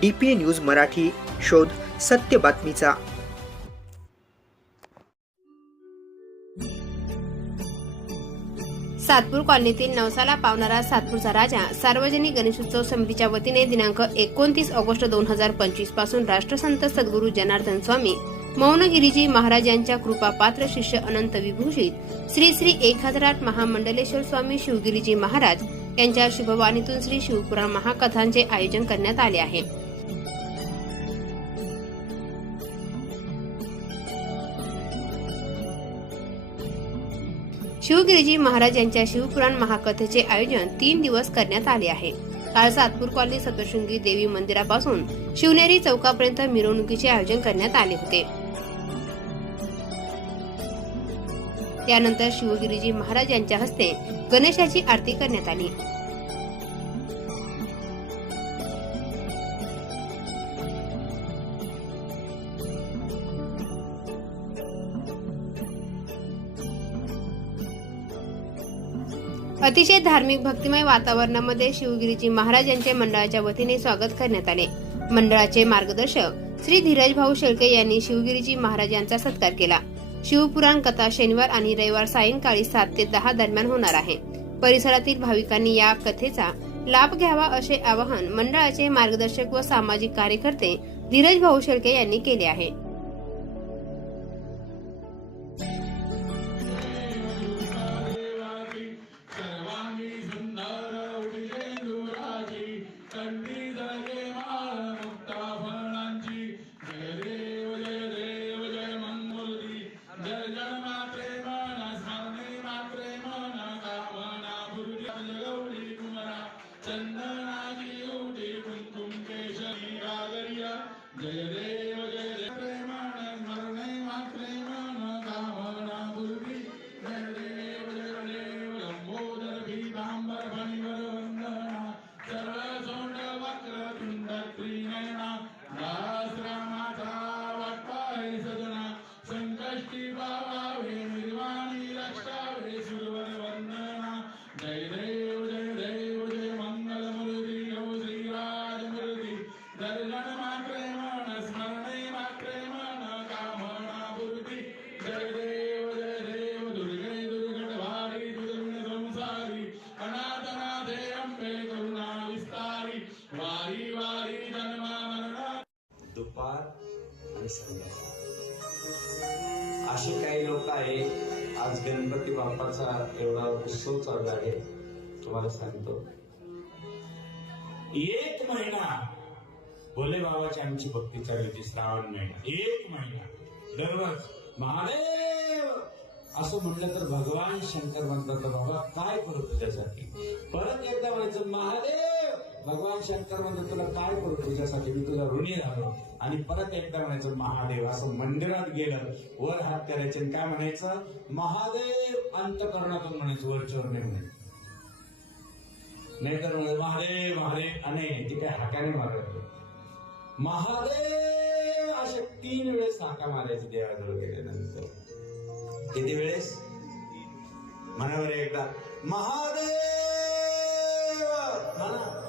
D P news Marathi शोध सत्य बातमीचा. सातपूर कॉलनीतील नवसाला पावणारा सातपूरचा राजा सार्वजनिक गणेशोत्सव समितीच्या वतीने दिनांक एकोणतीस ऑगस्ट दोन हजार पंचवीसपासून राष्ट्रसंत सद्गुरू जनार्दन स्वामी मौनगिरीजी महाराज यांच्या कृपापात्र शिष्य अनंत विभूषित श्री श्री एक हजार आठ महामंडलेश्वर स्वामी शिवगिरीजी महाराज यांच्या शुभवाणीतून श्री शिवपुराण महाकथांचे आयोजन करण्यात आले आहे. शिवगिरीजी महाराज यांच्या शिवपुराण महाकथेचे आयोजन तीन दिवस करण्यात आले आहे. काल सातपूर कॉलनी सप्तशृंगी देवी मंदिरापासून शिवनेरी चौकापर्यंत मिरवणुकीचे आयोजन करण्यात आले होते. त्यानंतर शिवगिरीजी महाराज यांच्या हस्ते गणेशाची आरती करण्यात आली. अतिशय धार्मिक भक्तिमय वातावरणामध्ये शिवगिरीजी महाराज यांचे मंडळाच्या वतीने स्वागत करण्यात आले. मंडळाचे मार्गदर्शक श्री धीरज भाऊ शेळके यांनी शिवगिरीजी महाराज यांचा सत्कार केला. शिवपुराण कथा शनिवार आणि रविवार सायंकाळी सात ते दहा दरम्यान होणार आहे. परिसरातील भाविकांनी या कथेचा लाभ घ्यावा असे आवाहन मंडळाचे मार्गदर्शक व सामाजिक कार्यकर्ते धीरज भाऊ शेळके यांनी केले आहे. गागरिया जय देव जय देव करुणा विस्तारी वारी वारी जन्मा मरणा दुपार आणि संध्याकाळ. असे काही लोक आहे आज गणपती बाप्पाचा एवढा उत्सव चालू आहे. तुम्हाला सांगतो. एक महिना भोले बाबाची आमची भक्ती चालू होती श्रावण महिना. एक महिना. दररोज महादेव! असं म्हटलं तर भगवान शंकर म्हणतात बाबा काय करू तुझ्यासाठी परत एकदा म्हणायचं महादेव भगवान शंकर म्हणतात तुला काय करू तुझ्यासाठी? मी तुला ऋणी झालो आणि परत एकदा म्हणायचं महादेव असं मंदिरात गेलं वर हात करायचे आणि काय म्हणायचं महादेव अंतकरणातून म्हणायचं वरच्यावर नाही म्हणायचं नाही तर म्हणे, महादेव महादेव आणि ती काय हाकाने मारत महादेव असे तीन वेळेस हाका मारायचे देवाजवळ गेल्यानंतर. किती वेळेस? म्हणावर एकदा. महादेव! म्हणा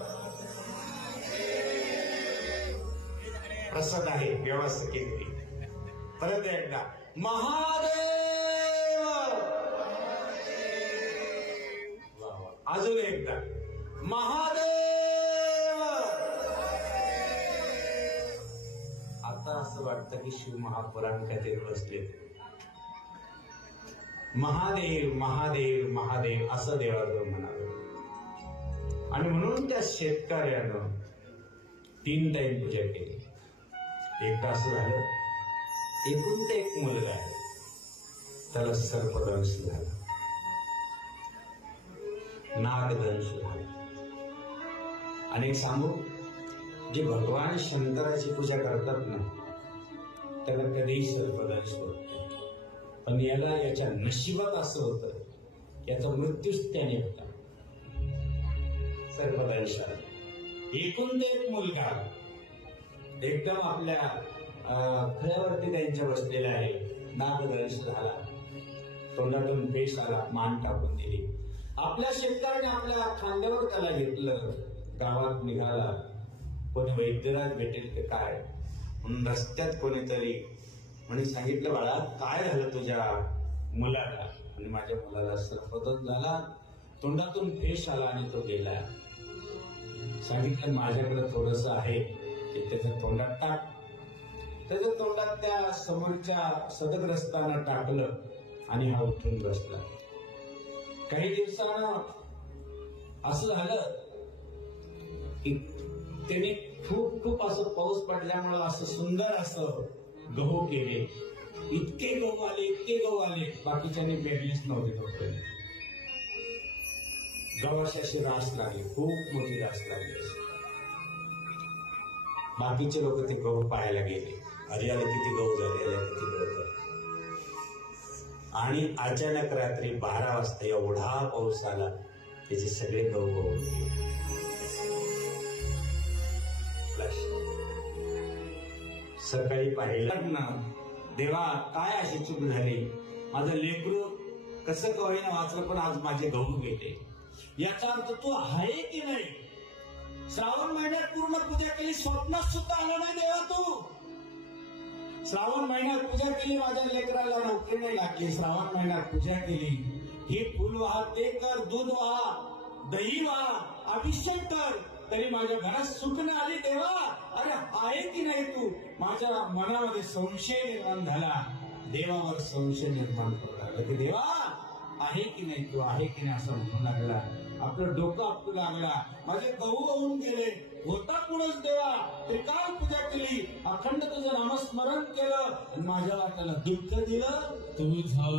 प्रसाद आहे व्यवस्थित केली. परत एकदा. महादेव! वा, अजून एकदा. महादेव! आता असं वाटतं की शिव महापुराण काहीतरी बसले महादेव महादेव महादेव असं देवाजवळ म्हणावं. आणि म्हणून त्या शेतकऱ्यानं तीन टाइम पूजा केली. एक तास झालं एकूण ते एक मुलगा आहे. त्याला सर्पदंश झाला. नागदंश झाला. आणि सांगू जे भगवान शंकराची पूजा करतात ना त्याला कधीही सर्पदंश होत नाही. पण याला याच्या नशिबात असं होतं याचा मृत्यूच त्याने होता. सर्पदंश आला. एकूण ते एक मुलगा एकदम आपल्या खळ्यावरती त्यांच्या बसलेला आहे नागदंश झाला. तोंडातून पेश आला मान टाकून दिली. आपल्या शेतकऱ्याने आपल्या खांद्यावर त्याला घेतलं गावात निघाला. कोणी वैद्यराज भेटेल की काय? म्हणून रस्त्यात कोणीतरी म्हणे सांगितलं बाळा काय झालं तुझ्या मुलाला? आणि माझ्या मुलाला सर्पदोष झाला. तोंडातून फेश आला आणि तो गेला. सांगितलं माझ्याकडे थोडस आहे की त्याच्या तोंडात टाक. त्याच्या तोंडात त्या समोरच्या सदग्रस्तानं टाकलं आणि हा उठून बसला. काही दिवसानं असं झालं की त्याने खूप खूप असं पाऊस पडल्यामुळं असं सुंदर असं गहू केले. इतके गहू आले इतके गहू आले. बाकीच्याने पेरलेच नव्हते तोपर्यंत गव्हाशी अशी रास लागली खूप मोठी रास लागली बाकीचे लोक ते गहू पाहायला गेले. अरे अरे किती गहू झाले अरे किती गहू झाले. आणि अचानक रात्री बारा वाजता एवढा पाऊस आला त्याचे सगळे गहू गहू सकाळी पाहिलं. ना देवा काय अशी चूक झाली? माझं लेकरू कसं का होईना वाचलं पण आज माझे गहू गेले याचा अर्थ तू आहे की नाही? श्रावण महिन्यात पूर्ण पूजा केली स्वप्नात सुद्धा आलं नाही देवा तू. श्रावण महिन्यात पूजा केली माझ्या लेकराला नोकरी नाही लागली. श्रावण महिन्यात पूजा केली. ही फुल वाहा ते कर दूध वाहा दही वाहा अभिषेक कर. तरी माझ्या घरात सुख नाही आली. का अरे आहे की नाही तू? माझ्या मनामध्ये संशय निर्माण झाला. देवावर संशय निर्माण करू लागला. की देवा आहे की नाही तू? आहे की नाही असं म्हणू लागला. आपलं डोकं आपटू लागला. माझे गहू होऊन गेले. होता कुणच देवा. ते काल पूजा केली. अखंड तुझं नामस्मरण केलं. माझ्या त्याला दुःख दिलं. तुझा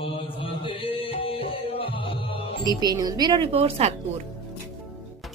माझा देवा DP news bureau report Satpur.